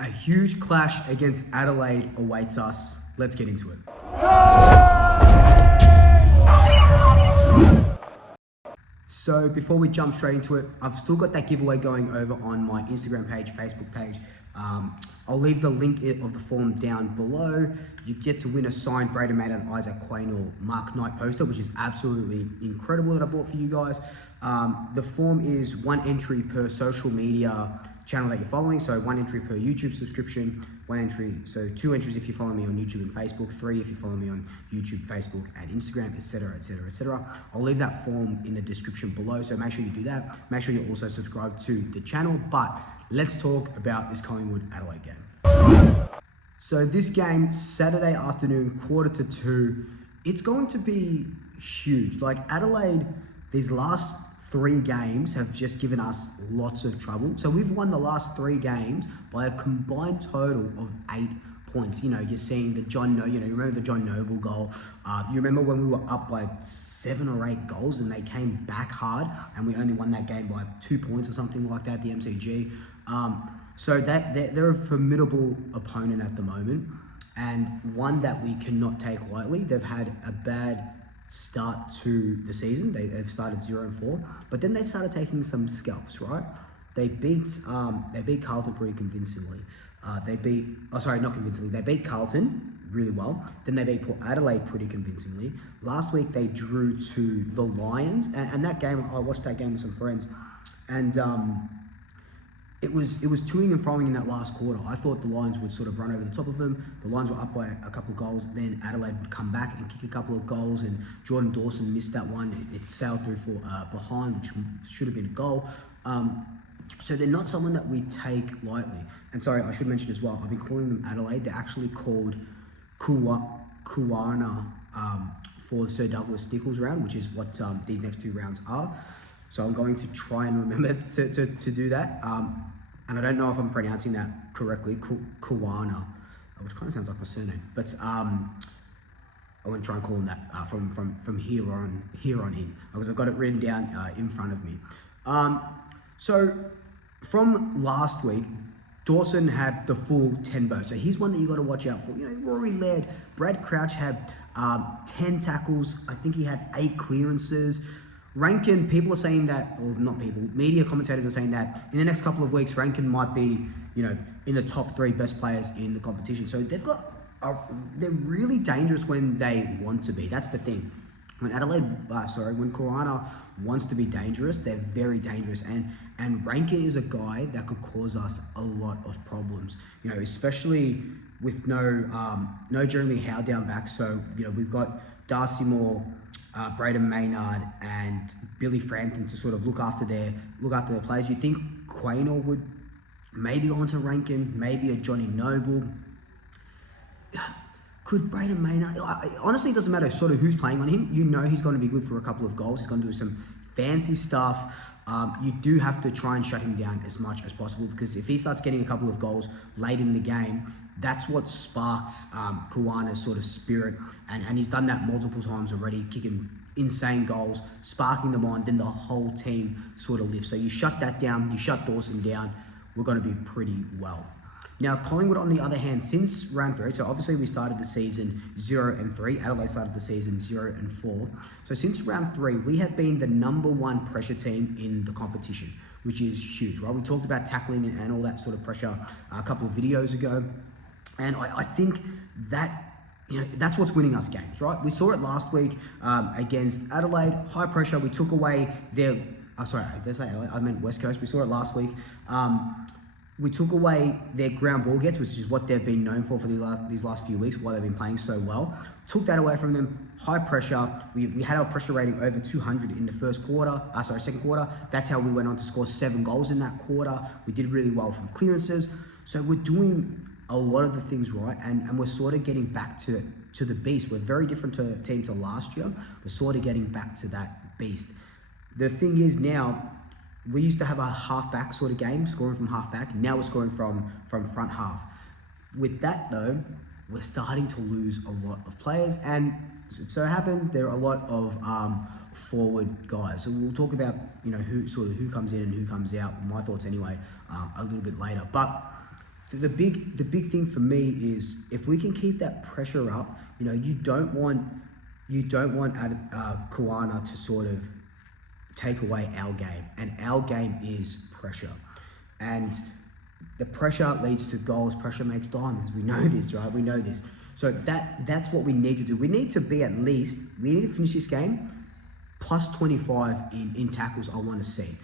A huge clash against Adelaide awaits us. Let's get into it. So before we jump straight into it, I've still got that giveaway going over on my Instagram page, Facebook page. I'll leave the link of the form down below. You get to win a signed Braden Maynard, Isaac Quain or Mark Knight poster, which is absolutely incredible that I bought for you guys. The form is 1 entry per social media channel that you're following. So 1 entry per YouTube subscription, 1 entry, so 2 entries if you follow me on YouTube and Facebook, 3 if you follow me on YouTube, Facebook and Instagram, etc, etc, etc. I'll leave that form in the description below, so make sure you do that. Make sure you also subscribe to the channel, but let's talk about this Collingwood Adelaide game. So this game, Saturday afternoon, 1:45, it's going to be huge. Like Adelaide, these last 3 games have just given us lots of trouble. So we've won the last 3 games by a combined total of 8 points. You know, you're seeing the you remember the John Noble goal. You remember when we were up by 7 or 8 goals and they came back hard and we only won that game by 2 points or something like that at the MCG. So they're a formidable opponent at the moment and one that we cannot take lightly. They've had a bad start to the season. They've started 0-4, but then they started taking some scalps, right? They beat Carlton pretty convincingly. They beat Carlton really well. Then they beat Port Adelaide pretty convincingly. Last week they drew to the Lions, and that game, I watched that game with some friends, and it was toing and froing in that last quarter. I thought the Lions would sort of run over the top of them. The Lions were up by a couple of goals. Then Adelaide would come back and kick a couple of goals, and Jordan Dawson missed that one. It sailed through for behind, which should have been a goal. So they're not someone that we take lightly. And sorry, I should mention as well, I've been calling them Adelaide. They're actually called Kuwana for the Sir Douglas Nicholls round, which is what these next 2 rounds are. So I'm going to try and remember to do that. And I don't know if I'm pronouncing that correctly, Kuwana, which kind of sounds like my surname. But I want to try and call them that from here on in, because I've got it written down in front of me. So from last week, Dawson had the full 10 bursts. So he's one that you got to watch out for. You know, Rory led. Brad Crouch had 10 tackles. I think he had 8 clearances. Rankin, people are saying that, or not people, media commentators are saying that in the next couple of weeks, Rankin might be, you know, in the top 3 best players in the competition. So they're really dangerous when they want to be. That's the thing. When when Korana wants to be dangerous, they're very dangerous. And Rankin is a guy that could cause us a lot of problems. You know, especially with no Jeremy Howe down back. So, you know, we've got Darcy Moore, Braden Maynard and Billy Frampton to sort of look after their players. You'd think Quaynor would maybe onto Rankin, maybe a Johnny Noble. Could Braden Maynard? Honestly, it doesn't matter sort of who's playing on him. You know he's going to be good for a couple of goals. He's going to do some fancy stuff. You do have to try and shut him down as much as possible, because if he starts getting a couple of goals late in the game, that's what sparks Kuwana's sort of spirit, and he's done that multiple times already, kicking insane goals, sparking them on, then the whole team sort of lifts. So you shut that down, you shut Dawson down, we're going to be pretty well. Now, Collingwood, on the other hand, since round 3, so obviously we started the season 0-3, Adelaide started the season 0-4. So since round 3, we have been the #1 pressure team in the competition, which is huge, right? We talked about tackling and all that sort of pressure a couple of videos ago. And I think that, you know, that's what's winning us games, right? We saw it last week against Adelaide, high pressure. We took away their, sorry, did I say Adelaide? I meant West Coast. We saw it last week. We took away their ground ball gets, which is what they've been known for these last few weeks, why they've been playing so well. Took that away from them, high pressure. We had our pressure rating over 200 in the second quarter. That's how we went on to score 7 goals in that quarter. We did really well from clearances. So we're doing a lot of the things right, and we're sort of getting back to the beast. We're very different to team to last year. We're sort of getting back to that beast. The thing is now, we used to have a half-back sort of game, scoring from half-back. Now we're scoring from front half. With that though, we're starting to lose a lot of players, and it so happens there are a lot of forward guys. So we'll talk about, you know, who comes in and who comes out, my thoughts anyway, a little bit later. But the big thing for me is if we can keep that pressure up. You know, you don't want Kuana to sort of take away our game, and our game is pressure, and the pressure leads to goals. Pressure makes diamonds. We know this, right? We know this. So that's what we need to do. We need to be we need to finish this game plus 25 in tackles. I want to see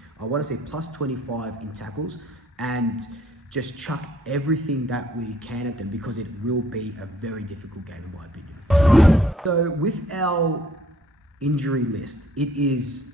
plus 25 in tackles, and just chuck everything that we can at them, because it will be a very difficult game in my opinion. So with our injury list, it is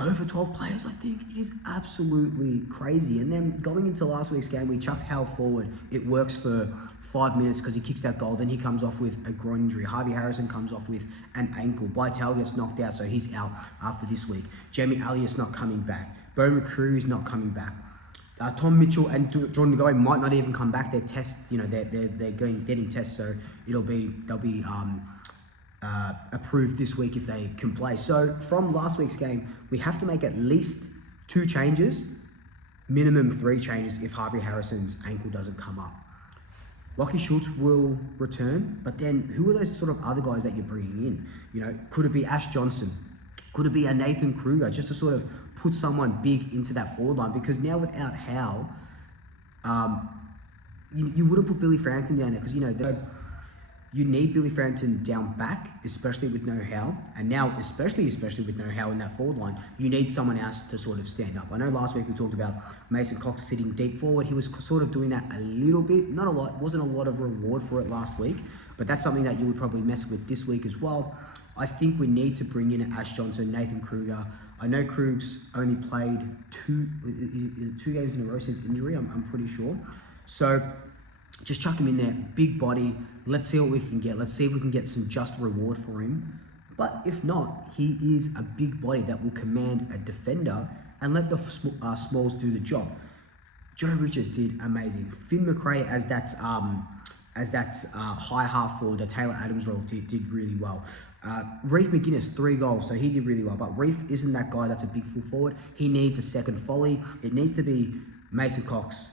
over 12 players, I think. It is absolutely crazy. And then going into last week's game, we chucked Hal forward. It works for 5 minutes because he kicks that goal. Then he comes off with a groin injury. Harvey Harrison comes off with an ankle. Bytel gets knocked out, so he's out for this week. Jamie Elliott's not coming back. Bo McCrew is not coming back. Tom Mitchell and Jordan McGowan might not even come back. They're getting tests, so they'll be approved this week if they can play. So from last week's game, we have to make at least 2 changes, minimum 3 changes if Harvey Harrison's ankle doesn't come up. Lockie Schultz will return, but then who are those sort of other guys that you're bringing in? You know, could it be Ash Johnson? Could it be a Nathan Kruger, just to sort of put someone big into that forward line? Because now without Hal, you wouldn't put Billy Frampton down there, because you know you need Billy Frampton down back, especially with no Hal, and now especially with no Hal in that forward line, you need someone else to sort of stand up. I know last week we talked about Mason Cox sitting deep forward. He was sort of doing that a little bit, not a lot. Wasn't a lot of reward for it last week, but that's something that you would probably mess with this week as well. I think we need to bring in Ash Johnson, Nathan Kruger. I know Krug's only played 2 games in a row since injury, I'm pretty sure. So just chuck him in there, big body. Let's see what we can get. Let's see if we can get some just reward for him. But if not, he is a big body that will command a defender and let the smalls do the job. Joe Richards did amazing. Finn McRae as that's high half forward, the Taylor Adams role did really well. Reef McGuinness, 3 goals, so he did really well. But Reef isn't that guy that's a big full forward. He needs a second volley. It needs to be Mason Cox,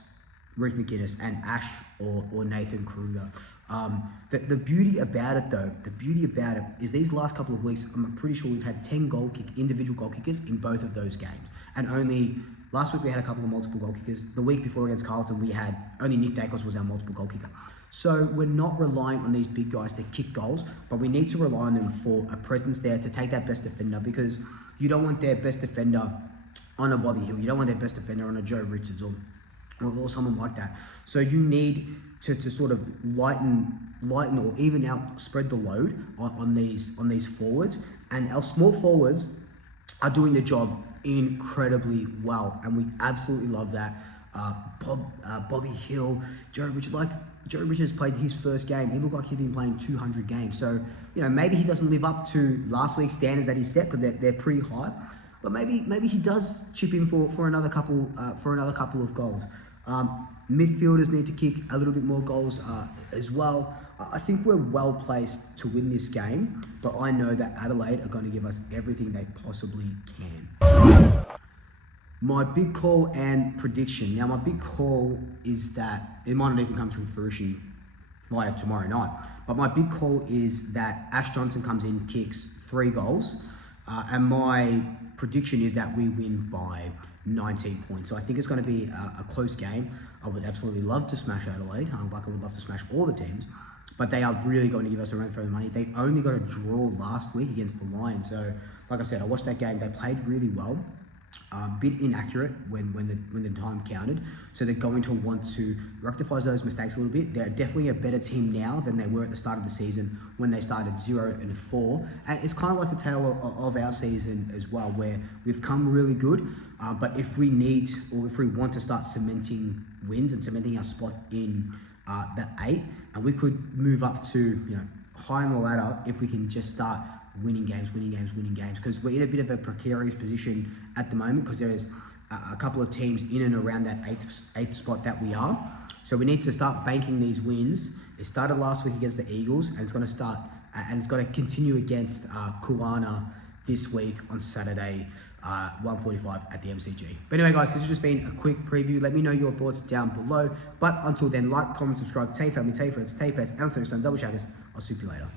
Reef McGuinness, and Ash or Nathan Kruger. The beauty about it is these last couple of weeks, I'm pretty sure we've had 10 individual goal kickers in both of those games. And only last week we had a couple of multiple goal kickers. The week before against Carlton, we had only Nick Dacos was our multiple goal kicker. So we're not relying on these big guys to kick goals, but we need to rely on them for a presence there to take that best defender, because you don't want their best defender on a Bobby Hill. You don't want their best defender on a Joe Richards or someone like that. So you need to sort of lighten or even out, spread the load on these forwards. And our small forwards are doing the job incredibly well, and we absolutely love that. Bobby Hill, Joe Richards played his first game. He looked like he'd been playing 200 games. So, you know, maybe he doesn't live up to last week's standards that he set, because they're pretty high. But maybe he does chip in for another couple of goals. Midfielders need to kick a little bit more goals as well. I think we're well placed to win this game, but I know that Adelaide are going to give us everything they possibly can. My big call and prediction. Now, my big call is that it might not even come to fruition via tomorrow night, but my big call is that Ash Johnson comes in, kicks 3 goals, and my prediction is that we win by 19 points. So I think it's going to be a close game. I would absolutely love to smash Adelaide, like I would love to smash all the teams, but they are really going to give us a run for the money. They only got a draw last week against the Lions. So, like I said, I watched that game. They played really well. Bit inaccurate when the time counted, so they're going to want to rectify those mistakes a little bit. They're definitely a better team now than they were at the start of the season when they started 0-4, and it's kind of like the tale of our season as well, where we've come really good, but if we want to start cementing wins and cementing our spot in that 8, and we could move up to high on the ladder if we can just start winning games, because we're in a bit of a precarious position at the moment, because there is a couple of teams in and around that eighth spot that we are. So we need to start banking these wins. It started last week against the Eagles, and it's going to continue against Kuana this week on Saturday, 1:45 at the MCG. But anyway, guys, this has just been a quick preview. Let me know your thoughts down below. But until then, like, comment, subscribe, tell your family, tell your friends, tell your pets, and until next time, double shackers. I'll soup you later.